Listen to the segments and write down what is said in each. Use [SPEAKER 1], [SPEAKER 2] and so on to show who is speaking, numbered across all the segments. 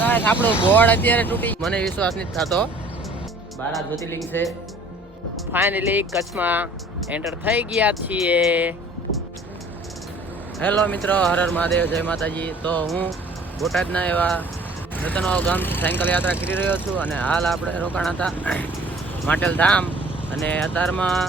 [SPEAKER 1] Guys, આપણું board અત્યારે તૂટી મને વિશ્વાસ નથી થતો. બારા જ્યોતિર્લિંગ છે. ફાઇનલી કચ્છમાં એન્ટર થઈ ગયા છીએ. હેલો મિત્રો, હર હર મહાદેવ, જય માતાજી. તો હું બોટાદના એવા રતનવાવ ગામ સાયકલ યાત્રા કરી રહ્યો છું અને હાલ આપણે રોકાણ હતા માટેલ ધામ. અને અત્યારમાં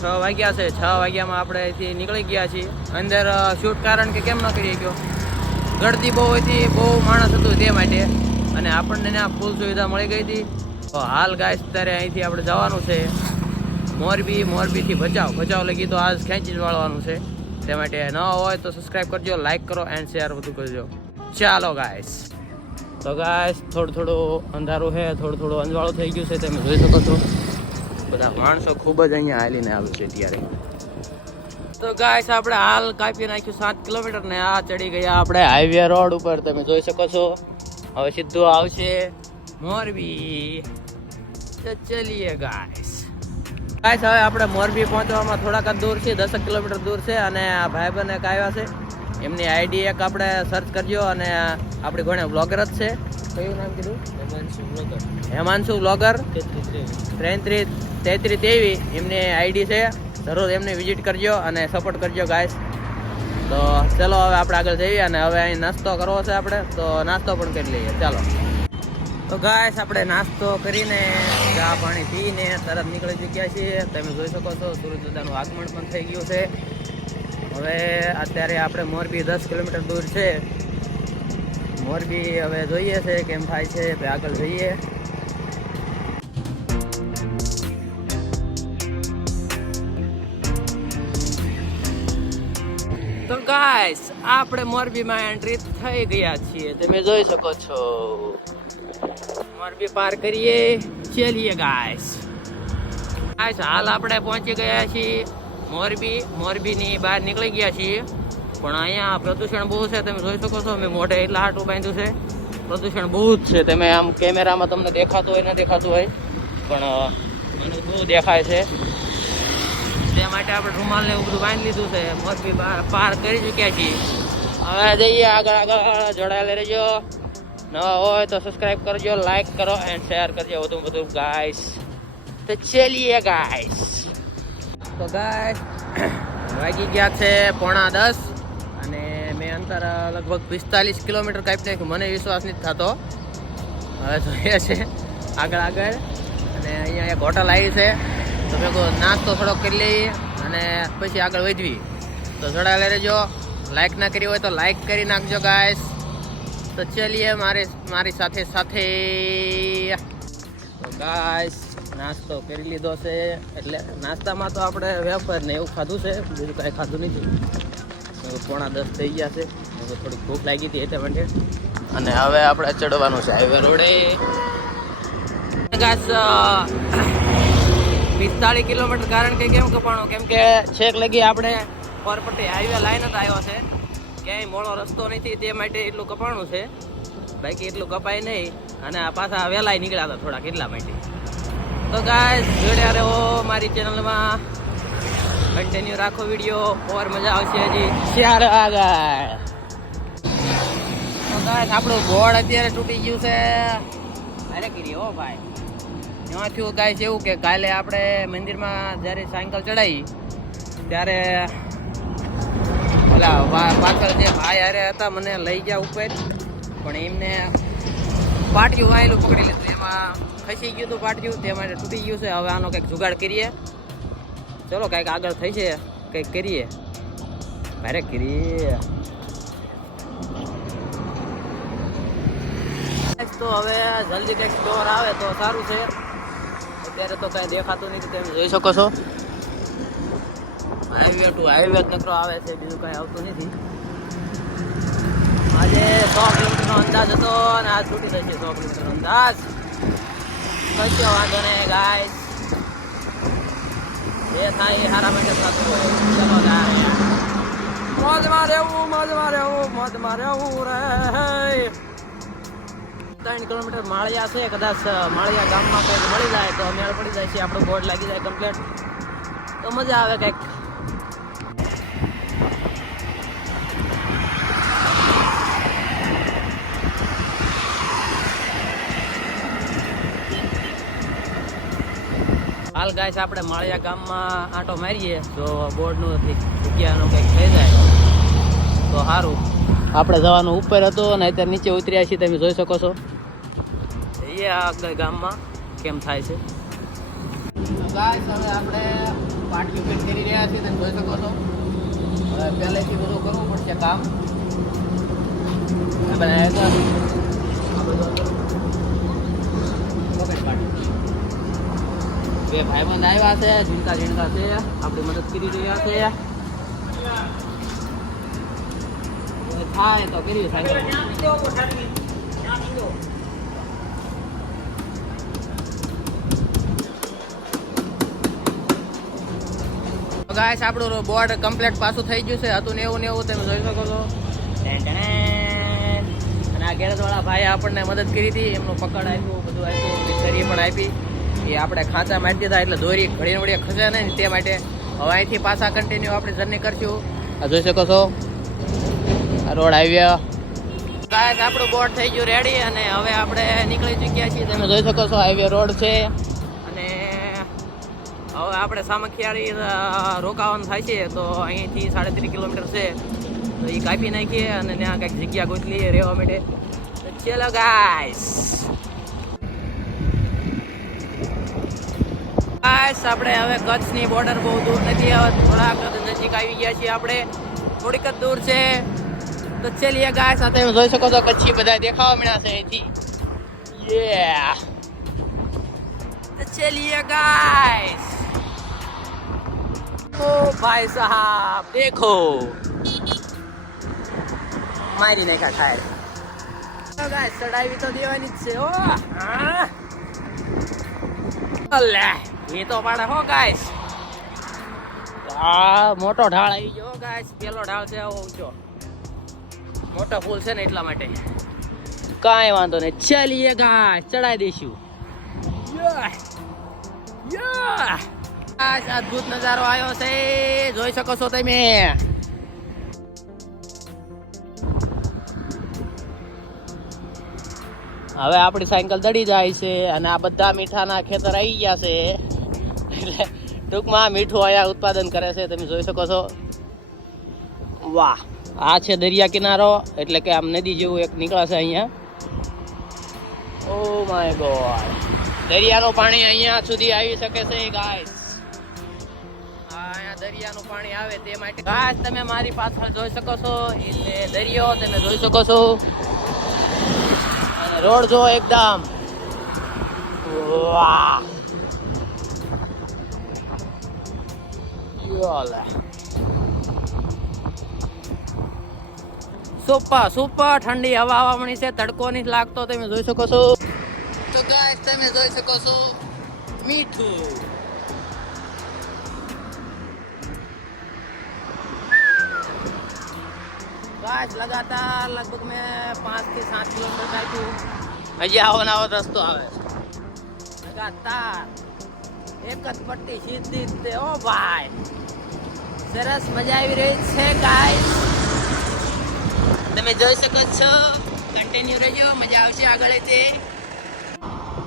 [SPEAKER 1] છ વાગ્યા છે. છ વાગ્યામાં આપણે અહીંથી નીકળી ગયા છીએ. અંદર શૂટ કારણ કે કેમ ન કરી ગયો ગળતી બહુ હતી બહુ માણસ હતું તે માટે. અને આપણને ત્યાં ફૂલ સુવિધા મળી ગઈ હતી. તો હાલ ગાય અત્યારે અહીંથી આપણે જવાનું છે. મોરબી, મોરબીથી ભચાવ ભચાવ લગી તો આજ ખેંચી જ વાળવાનું છે. તે માટે ન હોય તો સબસ્ક્રાઈબ કરજો લાઈક કરો એન્ડ શેર બધું કરજો. ચાલો ગાઈસ તો ગાયસ થોડું થોડું અંધારું છે, થોડું થોડું અંજવાળું થઈ ગયું છે, તમે જોઈ શકો છો. બધા માણસો ખૂબ જ અહીંયા હાલીને આવે છે ત્યારે તો ગાઈસ આપણે હાલ કાપી નાખ્યું સાત કિલોમીટર ને આ ચડી ગયા આપણે હાઈવે રોડ ઉપર. તમે જોઈ શકો છો. હવે સીધું આવશે મોરબી. તો ચલીએ ગાઈસ ગાઈસ હવે આપણે મોરબી પહોંચવામાં થોડાક જ દૂર છે દસક કિલોમીટર દૂર છે અને આ ભાઈ બને આવ્યા છે. એમની આઈડી એક આપણે સર્ચ કરજો અને આપણી ઘણે બ્લોગર જ છે. કયું નામ કીધું? હેમાંશુ બ્લોગર ત્રેત્રીસ તેત્રીસ તેવી એમની આઈડી છે. જરૂર એમને વિઝિટ કરજો અને સપોર્ટ કરજો ગાઈસ તો ચલો હવે આપણે આગળ જઈએ અને હવે અહીં નાસ્તો કરવો છે આપણે. તો નાસ્તો પણ કરી લઈએ. ચાલો. તો ગાઈસ આપણે નાસ્તો કરીને ચા પાણી પીને તરત નીકળી ચૂક્યા છીએ. તમે જોઈ શકો છો સુરત દાદાનું આગમન પણ થઈ ગયું છે. હવે અત્યારે આપણે મોરબી દસ કિલોમીટર દૂર છે. મોરબી હવે જોઈએ છે, કેમ થાય છે આગળ જઈએ. ગાઈસ આપણે મોરબીમાં એન્ટ્રી થઈ ગયા છીએ. તમે જોઈ શકો છો. મોરબી પાર કરીએ. ચલીએ ગાઈસ ગાઈસ હાલ આપણે પહોંચી ગયા છીએ. મોરબી, મોરબીની બહાર નીકળી ગયા છીએ. પણ અહીંયા પ્રદૂષણ બહુ છે, તમે જોઈ શકો છો, અમે મોઢે એટલા હાટું બાંધ્યું છે. પ્રદૂષણ બહુ જ છે. તમે આમ કેમેરામાં તમને દેખાતું હોય, ન દેખાતું હોય, પણ મને બહુ દેખાય છે. તે માટે આપણે રૂમાલ ને એવું બધું બાંધી લીધું છે. મોરબી પાર કરી ચૂક્યા છીએ. હવે જઈએ આગળ આગળ જોડાયેલા રહેજો. નવા હોય તો સબસ્ક્રાઇબ કરજો લાઈક કરો એન્ડ શેર કરજો. વધુ બધું ગાઈસ તો ચલીએ ગાઈસ તો ગાઈસ વાગી ગયા છે પોણા દસ અને મેં અંતર લગભગ પિસ્તાલીસ કિલોમીટર કાપી નાખ્યું. મને વિશ્વાસ નથી થતો. હવે જોઈએ છે. આગળ આગળ. અને અહીંયા એક હોટલ આવી છે. તો ભેગો નાસ્તો થોડોક કરી લઈએ અને પછી આગળ વધવી તો જોડાયેલા રહેજો લાઈક ના કરી હોય તો લાઈક કરી નાખજો ગાઈસ તો ચલીએ મારી મારી સાથે સાથે. ગાઈસ નાસ્તો કરી લીધો છે. એટલે નાસ્તામાં તો આપણે વેફર ને એવું ખાધું છે. બીજું કાંઈ ખાધું નથી. પોણા દસ થઈ ગયા છે. થોડીક ભૂખ લાગી હતી એટલા માટે. અને હવે આપણે ચડવાનું છે હાઈવે રોડે ગાઈસ પિસ્તાળીસ કિલોમીટર કારણ કે કેમ કપાણું? કેમ કે છેક લગી આપણે પરપટી હાઈવે લાઈન જ આવ્યો છે. ક્યાંય મોડો રસ્તો નથી તે માટે એટલું કપાણું છે. બાકી એટલું કપાય નહીં. અને આ પાછા વહેલાય નીકળ્યા હતા થોડાક એટલા માટે. તો ગાય જોડ્યા રહો મારી ચેનલમાં કન્ટિન્યુ રાખો વીડિયો ઓર મજા આવશે હજી. ચાર આગળ. તો ગાય આપણું બોર્ડ અત્યારે તૂટી ગયું છે. અરે કીધી હો ભાઈ. એમાં થયું ગાય છે એવું કે કાલે આપણે મંદિરમાં જ્યારે સાયકલ ચડાવી ત્યારે ઓલા પાછળ જે ભાઈ હારે હતા, મને લઈ ગયા ઉપર. પણ એમને પાટિયું વાયેલું પકડી લીધું. એમાં ખસી ગયું હતું પાટિયું, તે માટે તૂટી ગયું છે. હવે આનો કંઈક જુગાડ કરીએ. ચલો, કંઈક આગળ થઈ છે, કંઈક કરીએ. ભારે કરીએ. તો હવે જલ્દી કંઈક સ્ટોર આવે તો સારું છે. અત્યારે તો કાંઈ દેખાતું નથી, તમે જોઈ શકો છો. હાઈવે ટુ હાઈવે જ આવે છે, બીજું કાંઈ આવતું નથી. આજે સો કિલોમીટરનો અંદાજ હતો અને આજ છૂટી જશે સો કિલોમીટરનો અંદાજ. કશો વાંધો નહીં ગાય જે થાય એ સારા માટે થતું હોય. ચલો મોજમાં રહેવું મોજમાં રહેવું મોજમાં રહેવું રે. ત્રણ કિલોમીટર માળિયા છે, કદાચ માળિયા ગામમાં કંઈક મળી જાય તો અમે પડી જાય છે, આપણું બોર્ડ લાગી જાય કમ્પ્લેટ તો મજા આવે કંઈક. હાલ ગાય આપણે માળિયા ગામમાં આંટો મારીએ, તો બોર્ડનું નથી જગ્યાનું કંઈક થઈ જાય. તો સારું આપણે જવાનું ઉપર હતો અને અત્યારે નીચે ઉતર્યા છીએ, તમે જોઈ શકો છો. એ આગળ ગામમાં કેમ થાય છે? હવે આપણે પાર્ટિસિપેટ કરી રહ્યા છીએ, તમે જોઈ શકો છો. પહેલેથી બધું કરવું પડશે કામ. બે ભાઈબંધ આવ્યા છે ઝીણકા ઝીણકા છે, આપણી મદદ કરી રહ્યા છે. થાય તો કરી સાયકલ ગાઈસ, આપણું બોર્ડ કમ્પ્લીટ પાછું થઈ ગયું છે. હતું ને એવું ને એવું, તમે જોઈ શકો છો. અને આ ગેરેજ વાળા ભાઈ આપણને મદદ કરી હતી. એમનું પકડ આપ્યું, બધું આપ્યું વિસ્તરી પણ આપી. એ આપણે ખાંચા મારી દીધા એટલે દોરી ઘડીને વળી ખસે નહીં તે માટે. હવે અહીંથી પાછા કન્ટિન્યુ આપણે જર્ની કરશું. આ જોઈ શકો છો. રોડ આવ્યા. ગાઈસ, આપણું બોર્ડ થઈ ગયું રેડી અને હવે આપણે નીકળી ચૂક્યા છીએ. તમે જોઈ શકો છો હાઈવે રોડ છે. હવે આપણે સામખિયાળી રોકાવાનું થાય છે, તો અહીંથી સાડત્રીસ કિલોમીટર છે. તો એ કાપી નાખીએ અને ત્યાં કાંઈક જગ્યા ગોતલીએ રહેવા માટે. ચલો ગાઈસ ગાઈસ આપણે હવે કચ્છની બોર્ડર બહુ દૂર નથી, હવે થોડાક નજીક આવી ગયા છીએ આપણે. થોડીક જ દૂર છે. તો ચલીએ ગાય સાથે જોઈ શકો છો, કચ્છી બધા દેખાવા મળ્યા છે અહીંથી. યે તો ચલીએ ગાઈસ ओ भाई साहब देखो મારી નાખા ટાયર તો ગાઈસ ચડાવી તો દેવાની જ છે ઓ હા. અલે એ તો પાડે હો ગાઈસ આ મોટો ઢાળ આવી ગયો ગાઈસ પેલો ઢાળ છે આવો ઊંચો મોટો ફૂલ છે ને એટલા માટે કાંઈ વાંધો નહીં ચાલીએ ગાઈસ ચડાઈ દઈશું યા યા આ અદ્ભુત નજારો આવ્યો છે. જોઈ શકો છો તમે. હવે આપણી સાયકલ દડી જાય છે અને આ બધા મીઠાના ખેતર આવી ગયા છે. એટલે ટૂંકમાં મીઠું અહીંયા ઉત્પાદન કરે છે, તમે જોઈ શકો છો. વાહ. આ છે દરિયા કિનારો, એટલે કે આમ નદી જેવું એક નીકળશે અહીંયા. ઓ માય ગોડ દરિયાનું પાણી અહીંયા સુધી આવી શકે છે અહીંયા દરિયાનું પાણી આવે તે માટે તમે મારી પાછળ જોઈ શકો છો એટલે દરિયો તમે જોઈ શકો છો. રોડ જો એકદમ. સુપર સુપર, ઠંડી હવા હવા છે, તડકો નહીં લાગતો, તમે જોઈ શકો છો. તો ગાય તમે જોઈ શકો છો મીઠું. ગાઈસ લગાતાર લગભગ મેં પાંચથી સાત કિલોમીટર કાઢ્યું હજી આવો આવો રસ્તો આવે લગાતાર એક જ પટ્ટી સીધી તે ઓ ભાઈ સરસ મજા આવી રહી છે ગાઈસ તમે જોઈ શકો છો કન્ટિન્યુ રહેજો મજા આવશે આગળ તે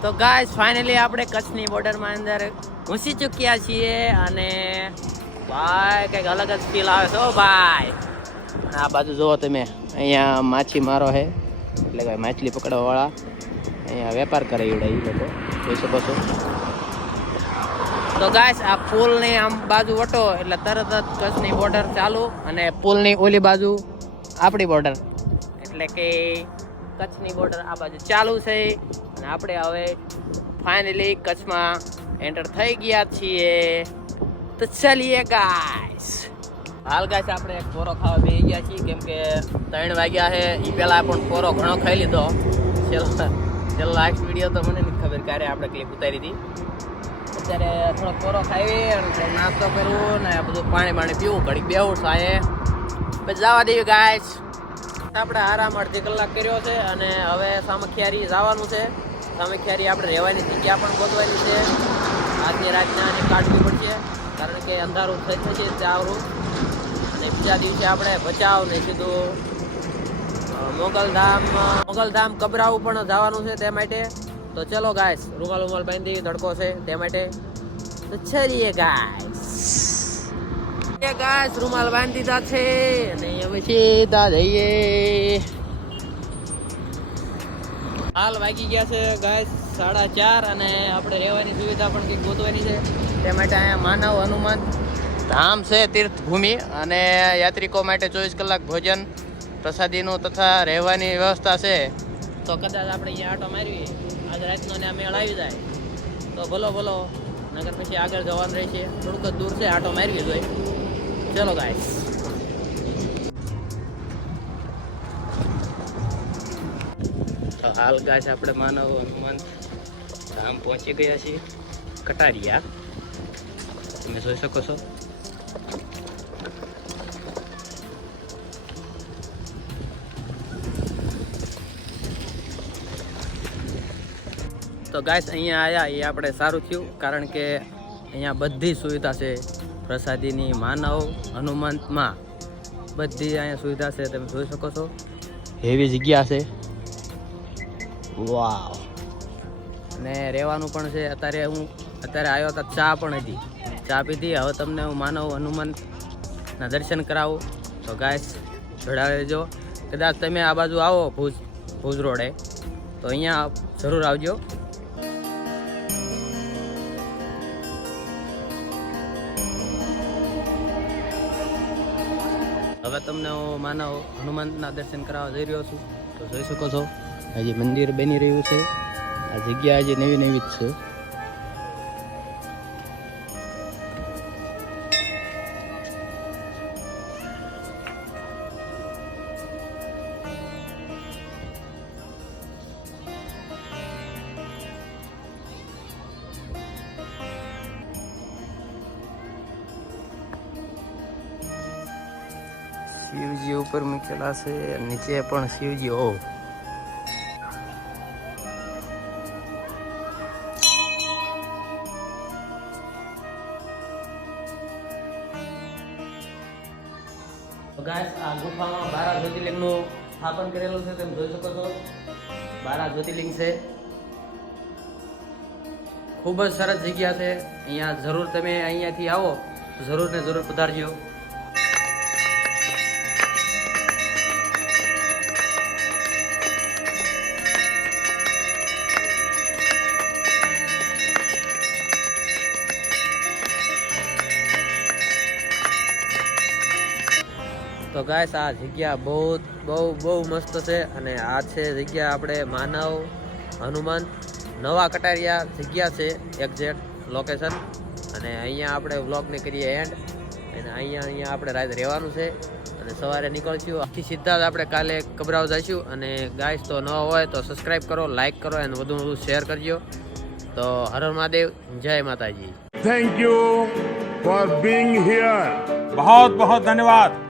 [SPEAKER 1] તો ગાઈસ ફાઇનલી આપણે કચ્છની બોર્ડરમાં અંદર ઘૂસી ચૂક્યા છીએ અને ભાઈ, કંઈક અલગ જ ફીલ આવે છે, ઓ ભાઈ. આ બાજુ જુઓ તમે, અહીંયા માછીમારો છે. એટલે કે માછલી પકડવા વાળા અહીંયા વેપાર કરે એવડે એ લોકો, જોઈ શકો છો. તો ગાય આ પુલની આમ બાજુ વટો, એટલે તરત જ કચ્છની બોર્ડર ચાલુ અને પુલની ઓલી બાજુ આપણી બોર્ડર એટલે કે કચ્છની બોર્ડર આ બાજુ ચાલુ છે. અને આપણે હવે ફાઇનલી કચ્છમાં એન્ટર થઈ ગયા છીએ. તો ચાલીએ ગાઈસ. હાલ ગાય આપણે એક કોરો ખાવા બે ગયા છીએ. કેમ કે ત્રણ વાગ્યા છે. એ પહેલાં પણ કોરો ઘણો ખાઈ લીધો. છેલ્લા છેલ્લા લાસ્ટ વીડિયો તો મને નથી ખબર ક્યારે આપણે ક્લિપ ઉતારી હતી. અત્યારે થોડો કોરો ખાવી અને નાસ્તો કરવું ને બધું પાણી પાણી પીવું. ઘડીક બેવું સાયે પછી જવા દેવી ગાય આપણે આરામ અડધી કલાક કર્યો છે અને હવે સામખિયારી જવાનું છે. સામખિયારી આપણે રહેવાની જગ્યા પણ ગોતવાની છે. આજની રાતના અને કાઢવી પડશે. કારણ કે અંધારું થઈ થશે ચાવરું અને બીજા દિવસે આપણે બચાવ ને સીધું મોગલધામ મોગલધામ કબરાવું પણ જવાનું છે તે માટે. તો ચલો ગાઈસ રૂમાલ રૂમાલ બાંધી તડકો છે તે માટે. તો ચલીએ ગાઈસ રૂમાલ બાંધી છે. અને હાલ વાગી ગયા છે ગાઈસ સાડા ચાર અને આપણે રહેવાની સુવિધા પણ કંઈક ગોતવાની છે. તે માટે અહીંયા માનવ હનુમાન ધામ છે તીર્થભૂમિ અને યાત્રિકો માટે ચોવીસ કલાક ભોજન, પ્રસાદીનું તથા રહેવાની વ્યવસ્થા છે. તો કદાચ આપણે અહીંયા આટો મારવી આજ રાતનો ને મેળ આવી જાય. તો બોલો બોલો નગર પછી આગળ જવાનું રહેશે. થોડુંક જ દૂર છે, આટો મારવી જોઈએ ચલો તો હાલ ગાઈસ આપણે માનવ હનુમાન ધામ પહોંચી ગયા છીએ. કટારિયા. તમે જોઈ શકો છો. તો ગાઈસ અહીંયા આવ્યા એ આપણે સારું થયું કારણ કે અહીંયા બધી સુવિધા છે. પ્રસાદીની માનવ હનુમંતમાં બધી અહીંયા સુવિધા છે તમે જોઈ શકો છો. એવી જગ્યા છે. વાવ. અને રહેવાનું પણ છે અત્યારે હું અત્યારે આવ્યો હતા ચા પણ હતી. ચા પીધી હવે તમને હું માનવ હનુમંતના દર્શન કરાવું. તો ગાઈસ જોડાવી લેજો કદાચ તમે આ બાજુ આવો ભુજ ભુજ રોડે. તો અહીંયા જરૂર આવજો. હું માનવ હનુમાનના દર્શન કરાવવા જઈ રહ્યો છું. તો જોઈ શકો છો હજી મંદિર બની રહ્યું છે, આ જગ્યા હજી નવી નવી જ છે. શિવજી ઉપર મૂકેલા છે નીચે પણ શિવજી ગાઈસ આ ગુફામાં બારા જ્યોતિર્લિંગનું સ્થાપન કરેલું છે, તમે જોઈ શકો છો. બારા જ્યોતિર્લિંગ છે. ખૂબ જ સરસ જગ્યા છે. અહીંયા જરૂર તમે અહીંયાથી આવો, જરૂર ને જરૂર પધારજો. તો ગાય આ જગ્યા બહુ બહુ બહુ મસ્ત છે અને આ છે જગ્યા આપણે માનવ હનુમાન નવા કટારિયા જગ્યા છે એક્ઝેક્ટ લોકેશન અને અહીંયા આપણે વ્લોગને કરીએ એન્ડ અને અહીંયા અહીંયા આપણે રાત રહેવાનું છે અને સવારે નીકળશું. આખી સીધા જ આપણે કાલે કબરાવ જઈશું. અને ગાઈસ તો ન હોય તો સબસ્ક્રાઈબ કરો લાઈક કરો અને વધુ વધુ શેર કરજો. તો હર મહાદેવ જય Mataji.
[SPEAKER 2] Thank you for being here
[SPEAKER 3] બહુ બહુ ધન્યવાદ